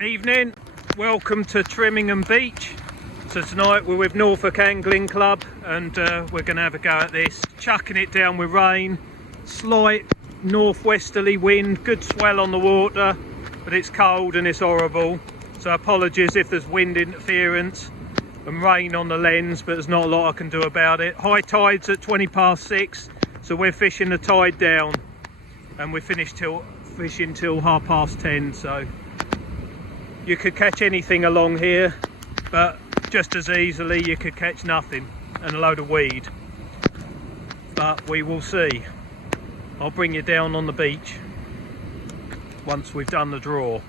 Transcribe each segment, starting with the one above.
Evening, welcome to Trimmingham Beach. So tonight we're with Norfolk Angling Club and we're going to have a go at this. Chucking it down with rain, slight northwesterly wind, good swell on the water, but it's cold and it's horrible. So apologies if there's wind interference and rain on the lens, but there's not a lot I can do about it. High tide's at 6:20, so we're fishing the tide down and we fishing till 10:30, so you could catch anything along here, but just as easily you could catch nothing and a load of weed. But we will see. I'll bring you down on the beach once we've done the draw.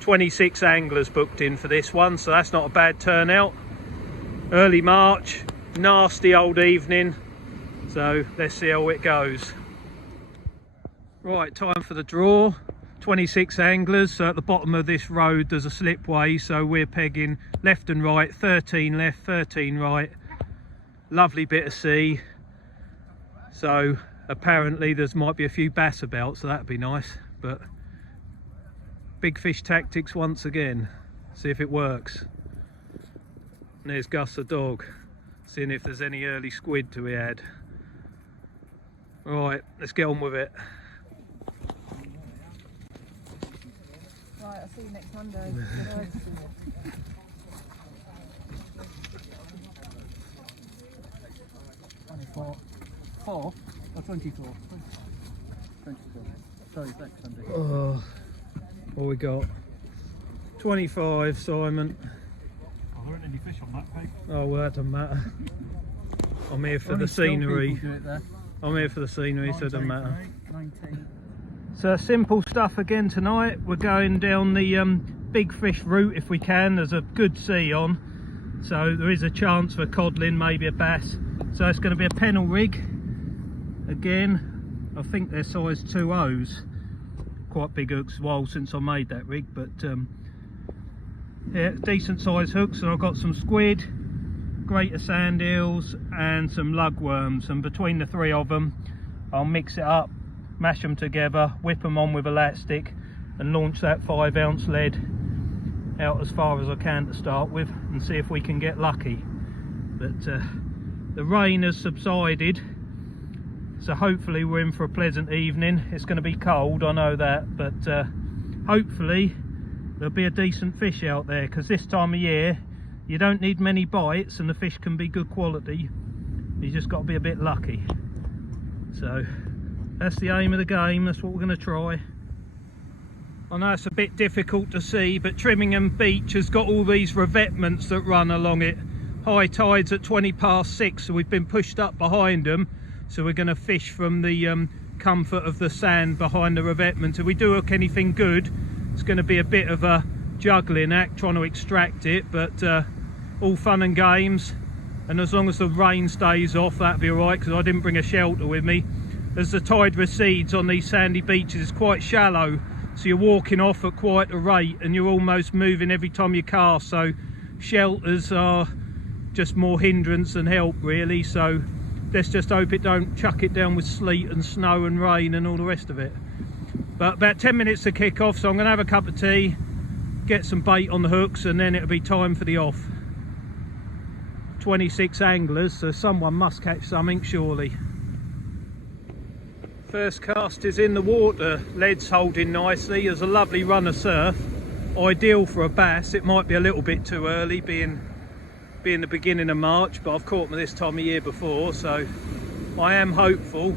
26 anglers booked in for this one, so that's not a bad turnout. Early March, nasty old evening, so let's see how it goes. Right, time for the draw. 26 anglers, so at the bottom of this road there's a slipway, so we're pegging left and right, 13 left, 13 right. Lovely bit of sea, so apparently there might be a few bass about, so that'd be nice. But big fish tactics once again, see if it works. And there's Gus the dog, seeing if there's any early squid to be had. Right, let's get on with it. Right, I'll see you next Monday. 24. 4 or 24? 24. Sorry, next Sunday. Oh, what we got? 25, Simon. Oh, there aren't any fish on that peg. Oh, well, that doesn't matter. I'm here for the scenery. I'm here for the scenery, so it doesn't matter. 19. So simple stuff again tonight. We're going down the big fish route if we can. There's a good sea on, so there is a chance for codling, maybe a bass. So it's going to be a pennel rig again. I think they're size 2.0s. Quite big hooks. A while since I made that rig, but yeah, decent size hooks. And I've got some squid, greater sand eels and some lugworms, and between the three of them I'll mix it up, mash them together, whip them on with a lat stick and launch that 5-ounce lead out as far as I can to start with and see if we can get lucky. But the rain has subsided, so hopefully we're in for a pleasant evening. It's going to be cold, I know that, but hopefully there'll be a decent fish out there, because this time of year you don't need many bites and the fish can be good quality. You just got to be a bit lucky. So that's the aim of the game, that's what we're going to try. I know it's a bit difficult to see, but Trimmingham Beach has got all these revetments that run along it. High tide's at 6:20, so we've been pushed up behind them. So we're going to fish from the comfort of the sand behind the revetment. If we do hook anything good, it's going to be a bit of a juggling act trying to extract it, but all fun and games. And as long as the rain stays off, that'll be alright, because I didn't bring a shelter with me. As the tide recedes on these sandy beaches, it's quite shallow, so you're walking off at quite a rate and you're almost moving every time you cast, so shelters are just more hindrance than help really. So let's just hope it don't chuck it down with sleet and snow and rain and all the rest of it. But about 10 minutes to kick off, so I'm going to have a cup of tea, get some bait on the hooks, and then it'll be time for the off. 26 anglers, so someone must catch something surely. First cast is in the water, lead's holding nicely. There's a lovely run of surf, ideal for a bass. It might be a little bit too early, being the beginning of March, but I've caught them this time of year before, so I am hopeful.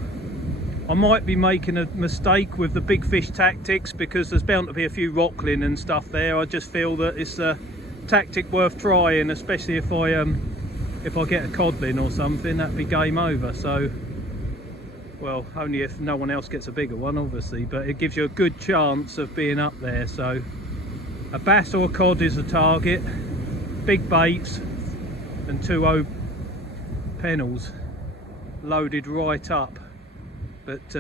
I might be making a mistake with the big fish tactics, because there's bound to be a few rockling and stuff there. I just feel that it's a tactic worth trying, especially if I get a codling or something. That'd be game over. So, well, only if no one else gets a bigger one obviously, but it gives you a good chance of being up there. So a bass or a cod is the target, big baits and 2.0 pennels loaded right up. But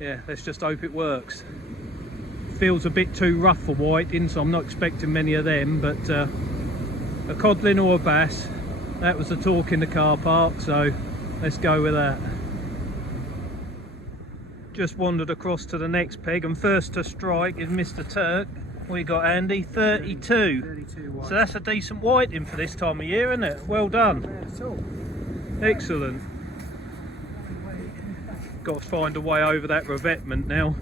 yeah, let's just hope it works. Feels a bit too rough for whiting, so I'm not expecting many of them, but a codling or a bass, that was the talk in the car park, so let's go with that. Just wandered across to the next peg, and first to strike is Mr. Turk. What you got, Andy? 32. 32 white. So that's a decent whiting for this time of year, isn't it? Well done. Yeah, it's all. Excellent. Got to find a way over that revetment now.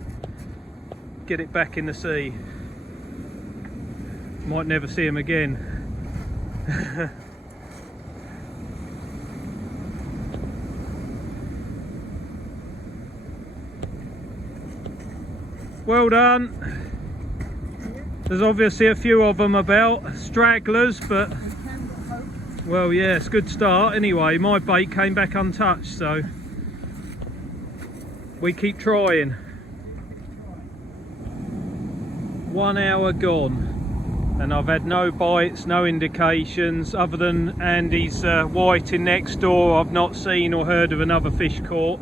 Get it back in the sea. Might never see him again. Well done. There's obviously a few of them about, stragglers, but well, yeah, it's a good start. Anyway, my bait came back untouched, so we keep trying. 1 hour gone, and I've had no bites, no indications, other than Andy's whiting next door. I've not seen or heard of another fish caught.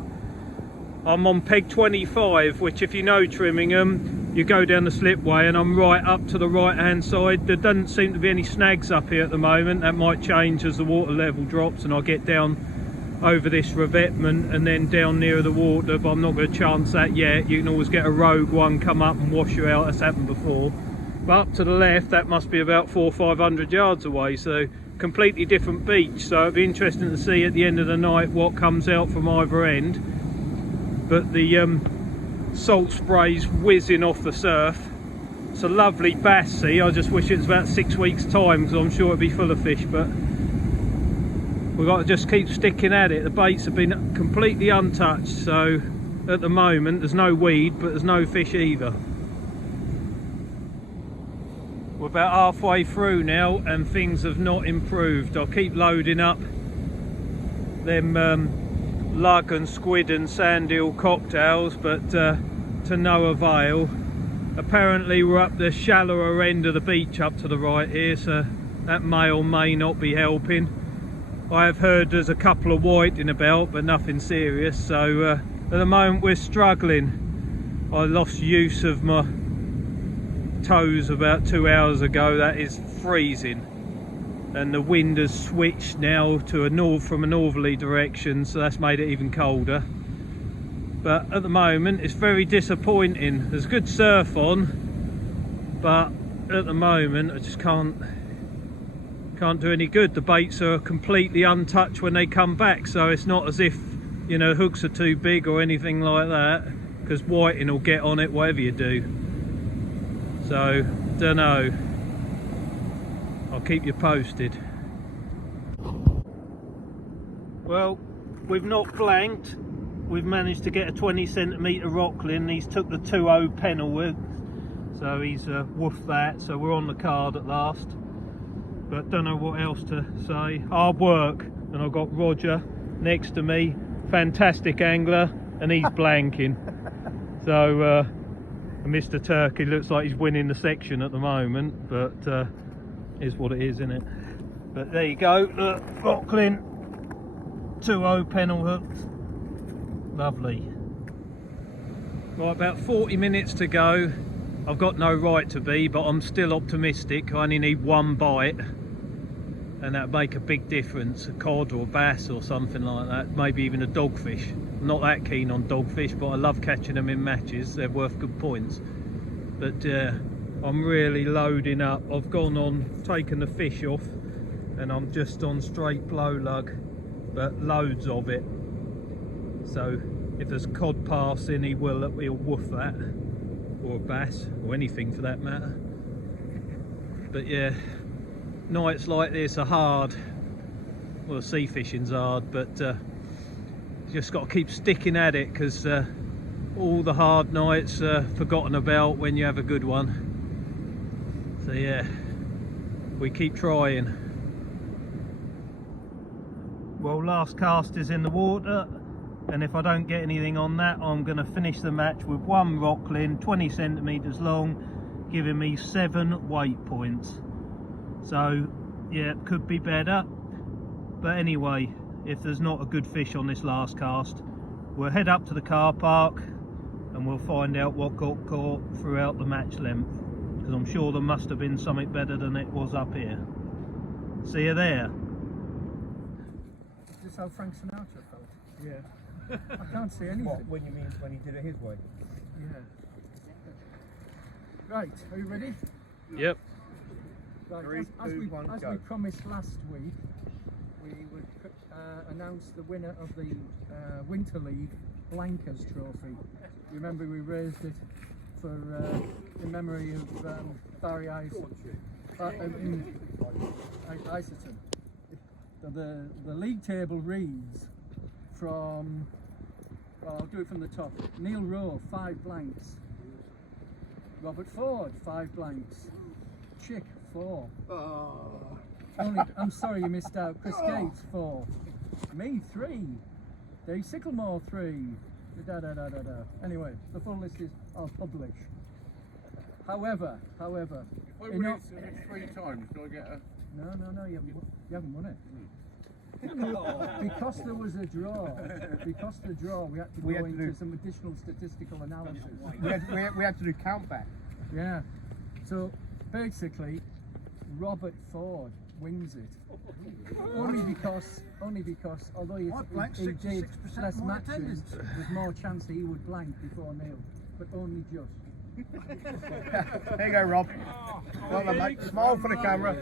I'm on peg 25, which, if you know Trimmingham, you go down the slipway and I'm right up to the right hand side. There doesn't seem to be any snags up here at the moment. That might change as the water level drops and I get down over this revetment and then down nearer the water, but I'm not going to chance that yet. You can always get a rogue one come up and wash you out. That's happened before. But up to the left, that must be about 400 or 500 yards away, so completely different beach. So it'll be interesting to see at the end of the night what comes out from either end. But the salt spray's whizzing off the surf. It's a lovely bass sea. I just wish it was about 6 weeks time, because I'm sure it'd be full of fish, but we've got to just keep sticking at it. The baits have been completely untouched, so at the moment there's no weed, but there's no fish either. We're about halfway through now and things have not improved. I'll keep loading up them lug and squid and sand eel cocktails, but to no avail. Apparently we're up the shallower end of the beach up to the right here, so that may or may not be helping. I have heard there's a couple of whiting about, but nothing serious, so at the moment we're struggling. I lost use of my toes about 2 hours ago. That is freezing. And the wind has switched now to from a northerly direction, so that's made it even colder. But at the moment it's very disappointing. There's good surf on, but at the moment I just can't do any good. The baits are completely untouched when they come back, so it's not as if, you know, hooks are too big or anything like that, because whiting will get on it whatever you do. So don't know. I'll keep you posted. Well, we've not blanked. We've managed to get a 20cm rocklin. He's took the 2.0 pennel with, so he's woofed that. So we're on the card at last. But don't know what else to say. Hard work. And I've got Roger next to me, fantastic angler, and he's blanking. So Mr. Turkey looks like he's winning the section at the moment, but is what it is, isn't it? But there you go, look, rocklin, 2.0 pennel hooked, lovely. Right, about 40 minutes to go. I've got no right to be, but I'm still optimistic. I only need one bite and that'll make a big difference. A cod or a bass or something like that, maybe even a dogfish. I'm not that keen on dogfish, but I love catching them in matches. They're worth good points. But I'm really loading up. I've gone on, taken the fish off, and I'm just on straight blow lug, but loads of it. So if there's cod passing, he'll woof that, or a bass, or anything for that matter. But yeah, nights like this are hard. Well, sea fishing's hard, but you just got to keep sticking at it, because all the hard nights are forgotten about when you have a good one. So yeah, we keep trying. Well, last cast is in the water, and if I don't get anything on that, I'm going to finish the match with one rocklin, 20 centimeters long, giving me 7 weight points. So yeah, it could be better, but anyway, if there's not a good fish on this last cast, we'll head up to the car park and we'll find out what got caught throughout the match length, because I'm sure there must have been something better than it was up here. See you there. Is this how Frank Sinatra felt? Yeah. I can't see anything. What, when you mean when he did it his way? Yeah. Right, are you ready? Yep. Right, Three, as two, we one, as go. we promised last week, we would announce the winner of the Winter League Blankers Trophy. You remember we raised it for in memory of Barry Iserton. The league table reads from. Well, I'll do it from the top. Neil Rowe, 5 blanks. Robert Ford, 5 blanks. Chick, 4. I'm sorry you missed out. Chris Gates, 4. Me, 3. Dave Sicklemore, 3. Anyway, the full list is I'll publish. However, If I win it 3 times, do I get a... no, you haven't won it. Because there was a draw, we had to go into some additional statistical analysis. we had to do count back. Yeah. So basically, Robert Ford wins it. Only because although he did less matches, there's more chance he would blank before Neil, but only just. There you go, Rob. Well done, mate. Smile for the camera.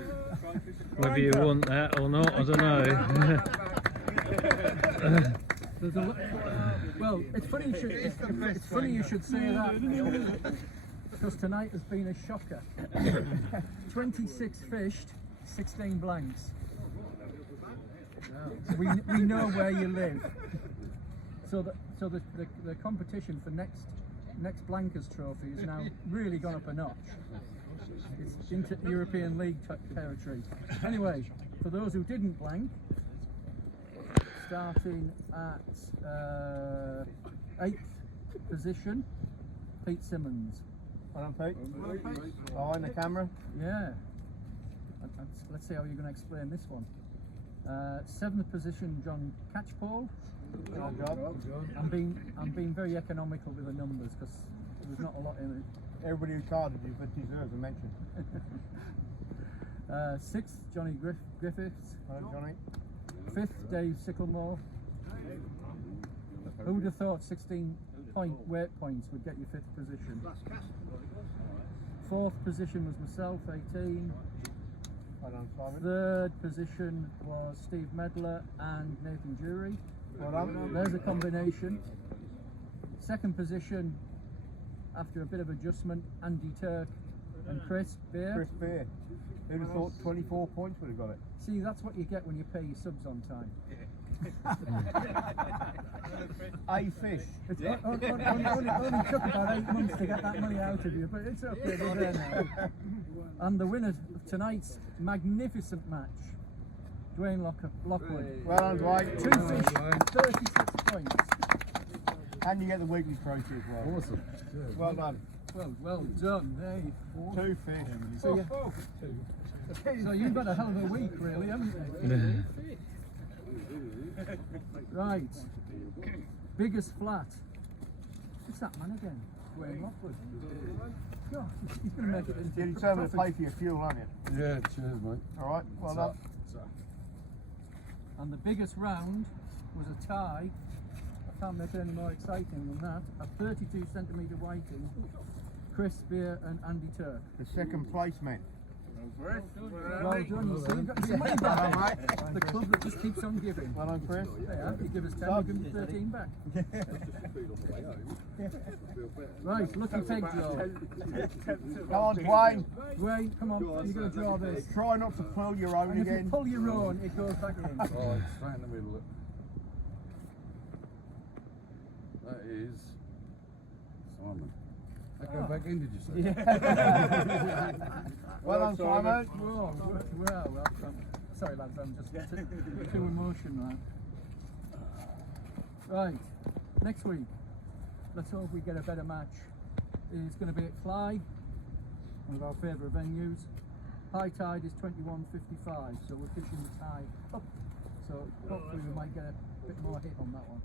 Whether you want that or not, I don't know. There's a well, it's funny you should say that because tonight has been a shocker. 26 fished, 16 blanks. We know where you live. So the competition for next Blankers Trophy has now really gone up a notch. It's into European League territory. Anyway, for those who didn't blank, starting at 8th position, Pete Simmons. Well done, Pete. Behind the camera. Yeah. Let's see how you're going to explain this one. 7th position, John Catchpole. Good job. I'm being very economical with the numbers because there's not a lot in it. Everybody who carded you deserves a mention. 6th, Johnny Griffiths. Well done, Johnny. 5th, Dave Sicklemore. Who would have thought 16 weight points would get you 5th position? 4th position was myself, 18. Well done, Simon. 3rd position was Steve Medler and Nathan Jury. Well done. There's a combination. 2nd position, after a bit of adjustment, Andy Turk and Chris Beer. Chris Beer. Who'd have thought 24 points would have got it? See, that's what you get when you pay your subs on time. A fish. It's only took about 8 months to get that money out of you, but it's okay, we're there now. And the winner of tonight's magnificent match, Dwayne Lockwood. Well done, Dwight. 2 fish, 36 points. And you get the weekly trophy as well. Awesome. Well done. Well done, hey. 2 fish. So you've had a hell of a week, really, haven't you? Right. Biggest flat. What's that man again? Dwayne Lockwood. God, he's going to make it into You're determined to pay for your fuel, aren't you? Yeah, cheers, mate. Alright, well done. And the biggest round was a tie. I can't make it any more exciting than that. A 32 centimetre whiting. Chris Beer and Andy Turk. The 2nd place man. Well done, you see, you've got some money back. The club that just keeps on giving. Well done, Chris. Yeah, you give us 10, we'll give him 13 back. Right, lucky peg draw. Come on, Dwayne. Dwayne, come on, you're going to draw this. Try not to pull your own And if you again. pull your own, it goes back in. Oh, it's right in the middle. Look. That is Simon. That go back in, did you say? Yeah. Well done, Simon. Well, sorry lads, I'm just too emotional. Right, next week, let's hope we get a better match. It's going to be at Clyde, one of our favourite venues. High tide is 21.55, so we're fishing the tide up. So hopefully we might get a bit more hit on that one.